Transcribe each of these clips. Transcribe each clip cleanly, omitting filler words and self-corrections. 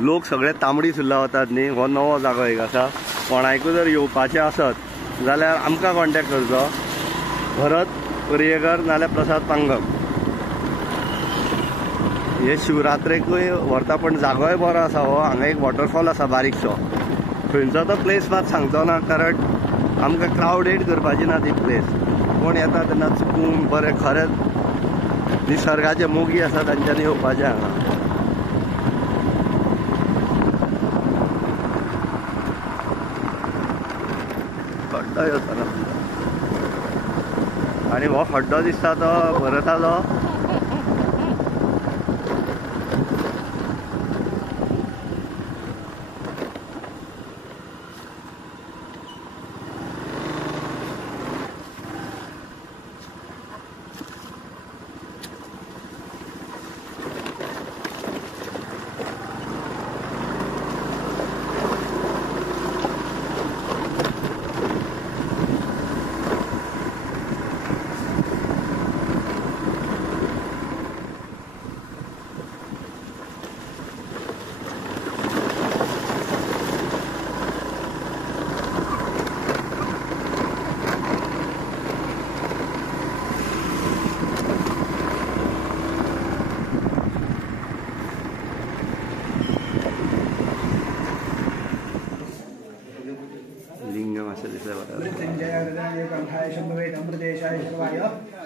लोक सगळे तांबडी सुर्ला वतात न्ही, हो नवो जागो एक आसा. कोणाकूय जर येवपाचें आसत जाल्यार आमकां कॉन्टॅक्ट करचो. भरत पर्येकर नाल्यार प्रसाद पांगम. हे शिवरात्रेकूय व्हरता, पण जागोय बरो आसा हो. हांगा एक वॉटरफॉल आसा बारीकसो. थंयचो तो प्लेस मात सांगचो ना, कारण आमकां क्रावडेड करपाची ना ती प्लेस. कोण येता तेन्ना चुकून बरें खरेंच निसर्गाचे मोगी आसा तांच्यांनी येवपाचें हांगा. खड्डो येताना आनी हो खड्डो दिसता तो भरताचो.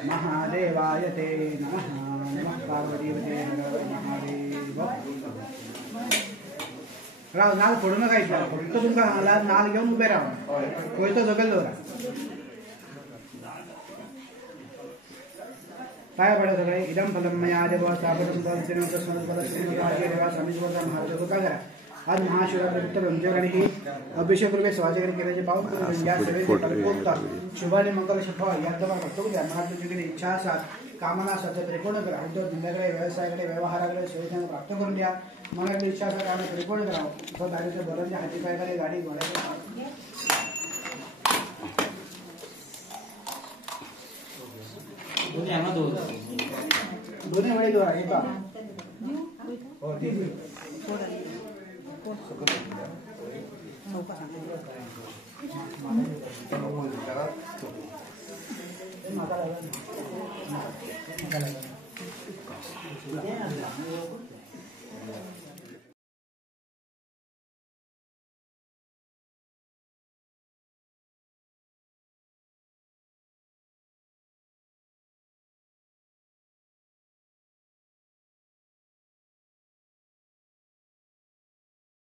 महादेवाय ते नमः. नमः पार्वतीपते हर महादेव. राव नाल फोडू नका इथला. फक्त तुमका नाल घेऊन उभे राहा. कोयतो जगल दवरा. काय पडे सगळे. इदम फलम मया देव सापडम बलसेन तस्मत् बलसेन देवा समीश्वर महादेव करा. आज महाशिवरात्री रंजगणी ही अभिषेक रूपे स्वाजगणी केल्याचे पाहून या सेवेचा शुभ आणि मंगल शुभ याद्वारा करतो. मनात तुमच्याकडे इच्छा असतात, कामना असतात तर परिपूर्ण करा. उद्योग धंद्याकडे, व्यवसायाकडे, व्यवहाराकडे सोयीने प्राप्त करून द्या. मनाकडे इच्छा असतात आम्ही परिपूर्ण करावं. तो दारीच्या बरोबर हाती पायाकडे गाडी घोड्याकडे दोन्ही वेळी दोरा येता.